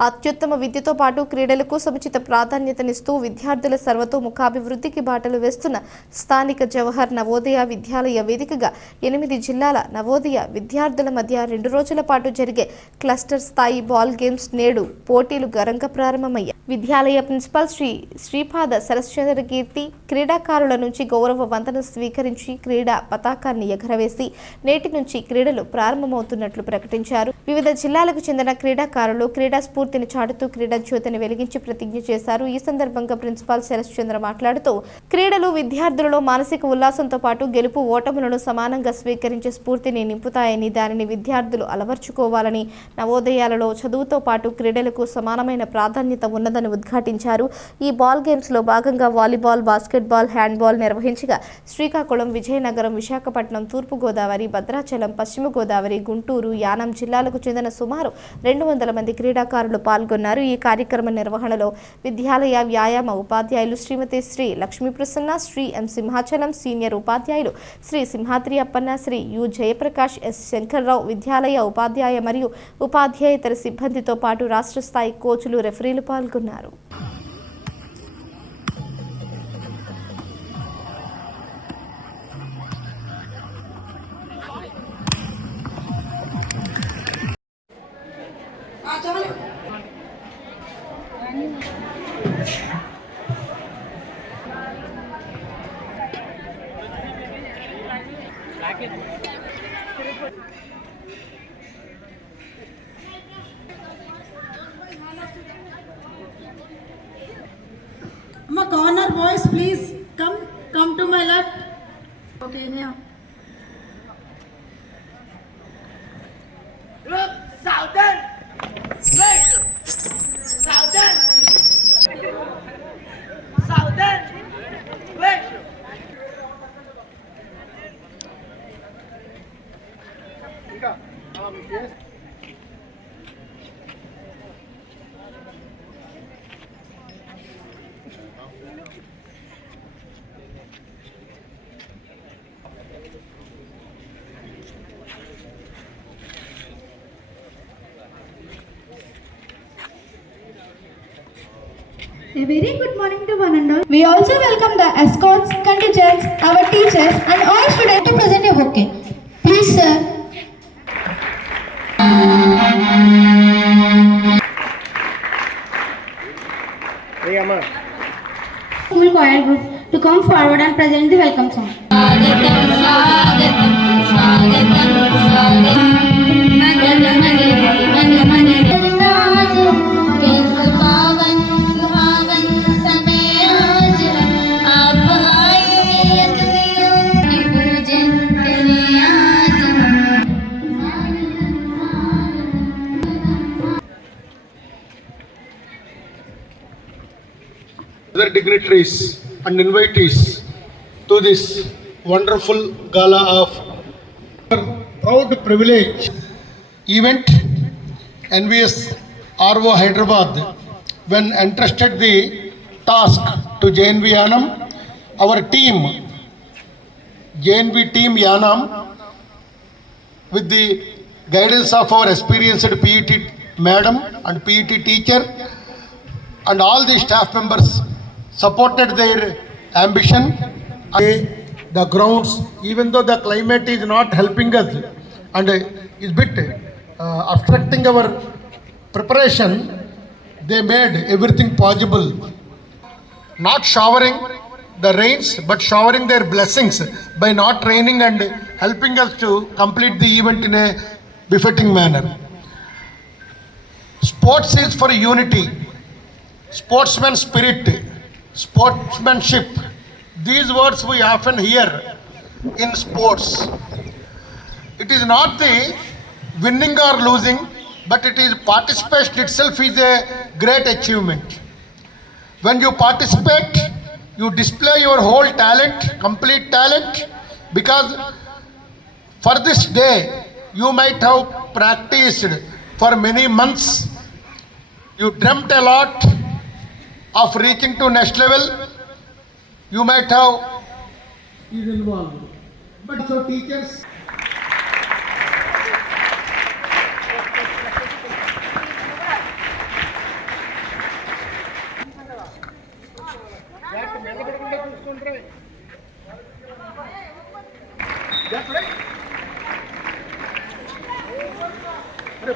అత్యుత్తమ విద్యతో పాటు క్రీడలకు సముచిత ప్రాధాన్యతనిస్తూ విద్యార్థుల సర్వతోముఖాభివృద్ధికి బాటలు వేస్తున్న స్థానిక జవహర్ నవోదయ విద్యాలయ వేదికగా ఎనిమిది జిల్లాల నవోదయ విద్యార్థుల మధ్య రెండు రోజుల పాటు జరిగే క్లస్టర్ స్థాయి బాల్ గేమ్స్ నేడు పోటీలు ఘనంగా ప్రారంభమయ్యాయి. విద్యాలయ ప్రిన్సిపల్ శ్రీ శ్రీపాద సరస్చంద్ర కీర్తి క్రీడాకారుల నుంచి గౌరవ వందన స్వీకరించి క్రీడా పతాకాన్ని ఎగరవేసి నేటి నుంచి క్రీడలు ప్రారంభమవుతున్నట్లు ప్రకటించారు. వివిధ జిల్లాలకు చెందిన క్రీడాకారులు క్రీడా స్ఫూర్తిని చాటుతూ క్రీడా జ్యోతిని వెలిగించి ప్రతిజ్ఞ చేశారు. ఈ సందర్భంగా ప్రిన్సిపాల్ శరశ్చంద్ర మాట్లాడుతూ క్రీడలు విద్యార్థులలో మానసిక ఉల్లాసంతో పాటు గెలుపు ఓటములను సమానంగా స్వీకరించే స్ఫూర్తిని నింపుతాయని దానిని విద్యార్థులు అలవర్చుకోవాలని నవోదయాలలో చదువుతో పాటు క్రీడలకు సమానమైన ప్రాధాన్యత ఉన్నదని ఉద్ఘాటించారు. ఈ బాల్ గేమ్స్లో భాగంగా వాలీబాల్ బాస్కెట్బాల్ హ్యాండ్బాల్ నిర్వహించగా శ్రీకాకుళం విజయనగరం విశాఖపట్నం తూర్పుగోదావరి భద్రాచలం పశ్చిమ గోదావరి గుంటూరు యానం జిల్లాలకు చెందిన సుమారు రెండు వందల మంది క్రీడాకారులు పాల్గొన్నారు. ఈ కార్యక్రమ నిర్వహణలో విద్యాలయ వ్యాయామ ఉపాధ్యాయులు శ్రీమతి శ్రీ లక్ష్మీ ప్రసన్న శ్రీ ఎం సింహాచలం సీనియర్ ఉపాధ్యాయులు శ్రీ సింహాద్రి అప్పన్న శ్రీ యు జయప్రకాష్ ఎస్ శంకర్రావు విద్యాలయ ఉపాధ్యాయ మరియు ఉపాధ్యాయేతర సిబ్బందితో పాటు రాష్ట్ర స్థాయి కోచ్లు రెఫరీలు పాల్గొన్నారు. ఉన్నారు Thank you. My corner boys, please come, come to my left. Okay, yeah. Look, Southern! Wait! Southern! Southern! Wait! A very good morning to one and all. We also welcome the escorts, contingents, our teachers, and all students to present a bouquet. Please, sir. School choir group to come forward and present the welcome song. Dignitaries and invitees to this wonderful gala of our proud privilege event NVS RO Hyderabad when entrusted the task to JNV Yanam our team JNV team Yanam with the guidance of our experienced PET madam and PET teacher and all the staff members supported their ambition. The grounds, even though the climate is not helping us and is bit uh, obstructing our preparation, they made everything possible. Not showering the rains, but showering their blessings by not raining and helping us to complete the event in a befitting manner. Sports is for unity sportsman spirit, sportsmanship. These words we often hear in sports. It is not the winning or losing, but it is participation itself is a great achievement. When you participate, you display your whole talent, complete talent, because for this day you might have practiced for many months. You dreamt a lot of reaching to next level, you might have is involved. But so teachers.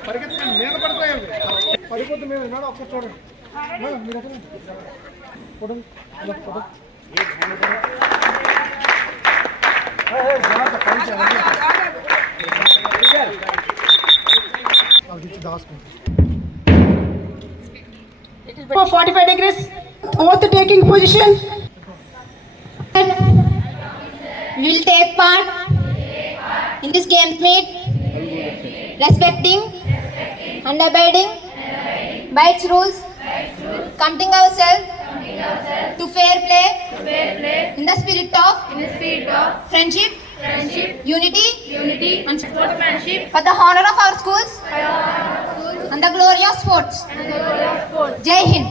పరిగెత్తి మీద పడతాయండి పడిపోతే మేము ఎన్నడో ఒక్క చూడండి For 45 degrees, oath taking position. We will take part in this games meet respecting and abiding by its rules committing ourselves to fair play in the spirit of friendship unity and sportsmanship for the honor of our schools and the glory of sports jai hind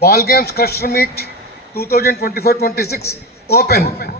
Ball Games Cluster Meet 2024-26 open.